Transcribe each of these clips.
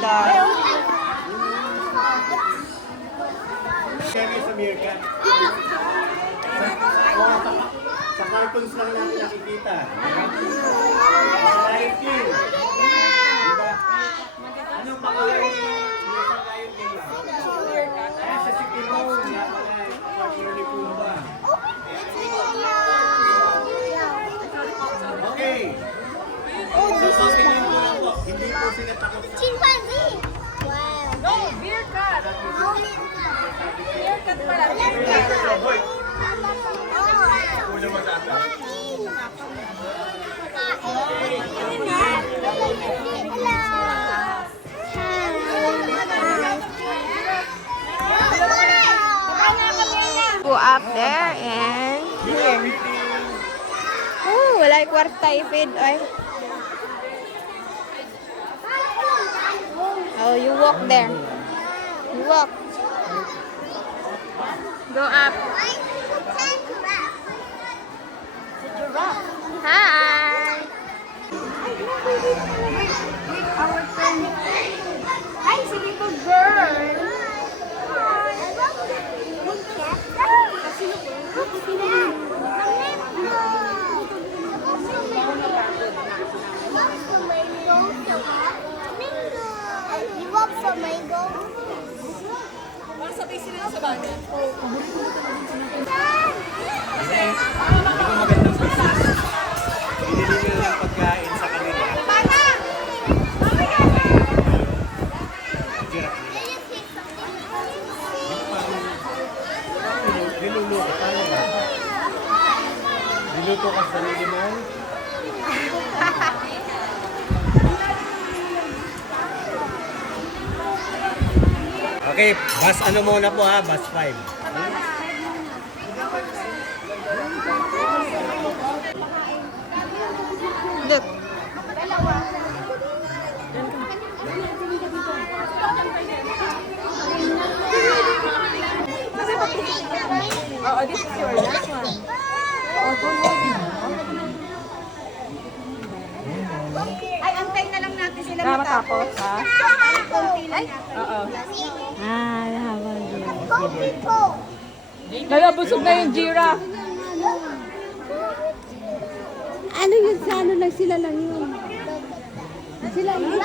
that. Kaya sa Mirka. Sa cartoons lang natin nakikita. Lion King. Diba? Anong pangalan niya sa Lion King lang? Kaya sa si Timon, Shirley Pumba. Okay. So, tingin ko lang po, hindi po sila takot sa... Chimpanzee! Wow! No, beer cat. Beer cat pala. Ulo matata. Go up there and here. Oh, wala yung kwarta i-feed. Ay. Oh, you walk there. You walk. Go up. Hi. Our turn. Ay, sige po, girl. You want some mango? Masabay sila sa baga. Hindi ko magandang business. Binili nila lang pagkain sa kanila. Niluluto tayo ba? Niluto ka sa liliman? Okay, bus ano muna po ha? Bus 5. Look. Oh, this is your last one. Ay, antay na lang natin sila Matapos, ha? Konti lang Oo. Ah, nahabang Nalabusog na yung giraffe. Ano yun sa ano lang sila lang yun? Sila lang yun?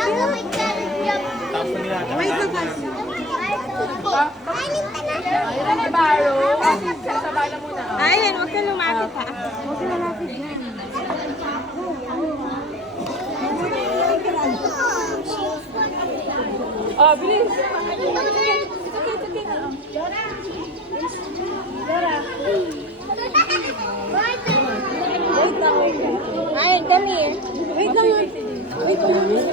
Tapos na nila. Wait lang kasi. Ayun ni Baro. Sasabay na muna. Ayun, huwag ka lumapit ha. Huwag ka malapit yan. Oh, bilis. Ayun, come here. Wait lang yun. Wait lang yun.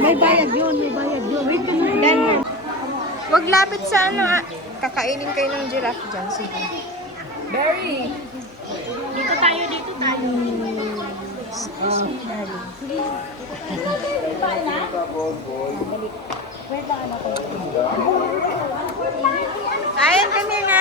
May bayad yun, may bayad yun. Wait lang yun. Dan. Huwag lapit sa ano ah. Kakainin kayo ng giraffe dyan. Sige. Berry. Dito tayo, dito tayo. Ayun, come here na.